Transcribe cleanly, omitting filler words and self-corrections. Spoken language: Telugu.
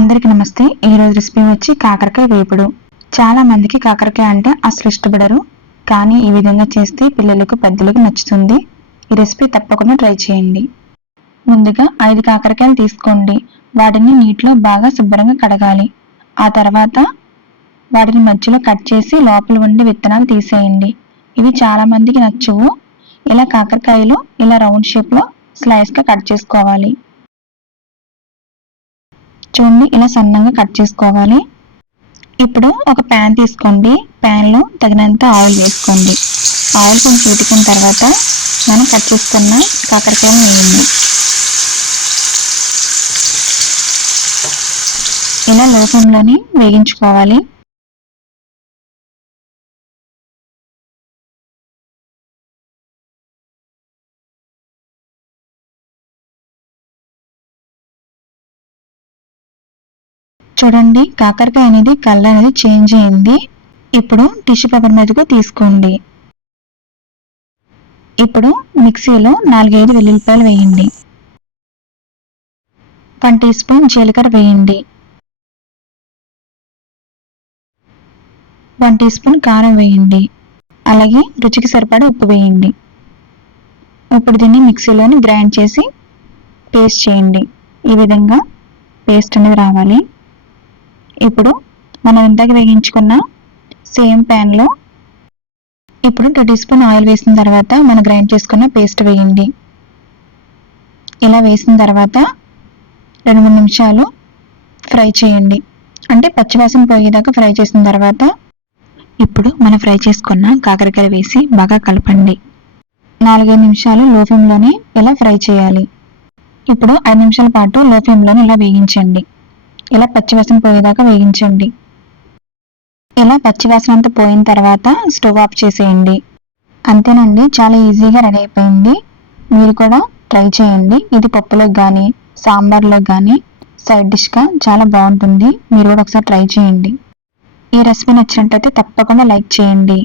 అందరికి నమస్తే. ఈరోజు రెసిపీ వచ్చి కాకరకాయ వేపుడు. చాలా మందికి కాకరకాయ అంటే అసలు ఇష్టపడరు, కానీ ఈ విధంగా చేస్తే పిల్లలకు పెద్దలకు నచ్చుతుంది. ఈ రెసిపీ తప్పకుండా ట్రై చేయండి. ముందుగా 5 కాకరకాయలు తీసుకోండి. వాటిని నీటిలో బాగా శుభ్రంగా కడగాలి. ఆ తర్వాత వాటిని మధ్యలో కట్ చేసి లోపల ఉండి విత్తనాలు తీసేయండి. ఇవి చాలా మందికి నచ్చవు. ఇలా కాకరకాయలు ఇలా రౌండ్ షేప్లో స్లైస్గా కట్ చేసుకోవాలి. చూడండి, ఇలా సన్నంగా కట్ చేసుకోవాలి. ఇప్పుడు ఒక ప్యాన్ తీసుకోండి. ప్యాన్లో తగినంత ఆయిల్ వేసుకోండి. ఆయిల్ కొంచెం ఉడికిన తర్వాత మనం కట్ చేసుకున్న కాకరకాయలు వేయండి. ఇలా లో ఫ్లేమ్లోని వేగించుకోవాలి. చూడండి, కాకరకాయ అనేది కలర్ అనేది చేంజ్ అయింది. ఇప్పుడు టిష్యూ పేపర్ మీదకు తీసుకోండి. ఇప్పుడు మిక్సీలో 4-5 వెల్లుల్లిపాయలు వేయండి. 1 టీ స్పూన్ జీలకర్ర వేయండి. 1 టీ స్పూన్ కారం వేయండి. అలాగే రుచికి సరిపడా ఉప్పు వేయండి. ఇప్పుడు దీన్ని మిక్సీలోని గ్రైండ్ చేసి పేస్ట్ చేయండి. ఈ విధంగా పేస్ట్ అనేది రావాలి. ఇప్పుడు మనం ఇందాక వేగించుకున్న సేమ్ ప్యాన్లో ఇప్పుడు 2 టీ స్పూన్ ఆయిల్ వేసిన తర్వాత మనం గ్రైండ్ చేసుకున్న పేస్ట్ వేయండి. ఇలా వేసిన తర్వాత 2-3 నిమిషాలు ఫ్రై చేయండి. అంటే పచ్చివాసన పోయేదాకా ఫ్రై చేసిన తర్వాత ఇప్పుడు మనం ఫ్రై చేసుకున్న కాకరకాయ వేసి బాగా కలపండి. 4-5 నిమిషాలు లో ఫ్లేమ్లోనే ఇలా ఫ్రై చేయాలి. ఇప్పుడు 5 నిమిషాల పాటు లో ఫ్లేమ్లోనే ఇలా వేగించండి. ఇలా పచ్చివాసన పోయేదాకా వేగించండి. ఇలా పచ్చివాసన అంతా పోయిన తర్వాత స్టవ్ ఆఫ్ చేసేయండి. అంతేనండి, చాలా ఈజీగా రెడీ అయిపోయింది. మీరు కూడా ట్రై చేయండి. ఇది పప్పులోకి కానీ సాంబార్లోకి కానీ సైడ్ డిష్గా చాలా బాగుంటుంది. మీరు కూడా ఒకసారి ట్రై చేయండి. ఈ రెసిపీ నచ్చినట్లయితే తప్పకుండా లైక్ చేయండి.